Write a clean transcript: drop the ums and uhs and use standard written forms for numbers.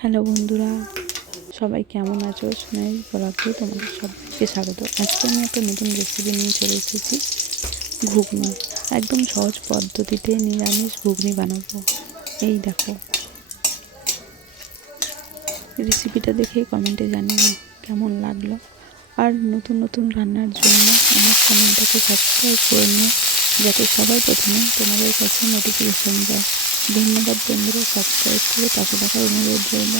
Hello বন্ধুরা, সবাই কেমন আছো? স্নেহ ব্লগে তোমাদের সবাইকে স্বাগত। আজকে আমি একটা নতুন রেসিপি নিয়ে চলে এসেছি, ঘুগনি। একদম সহজ পদ্ধতিতে নিরামিষ ঘুগনি বানাবো। এই দেখো, রেসিপিটা দেখে কমেন্টে জানিও কেমন লাগলো। আর নতুন নতুন রান্নার জন্য আমার চ্যানেলটাকে সাবস্ক্রাইব করে নিও, যাতে সবার প্রথমে তোমাদের কাছে নোটিফিকেশান যায়। ধন্যবাদ বন্ধুরা, সাবস্ক্রাইব করে পাশে থাকার অনুরোধ রইল।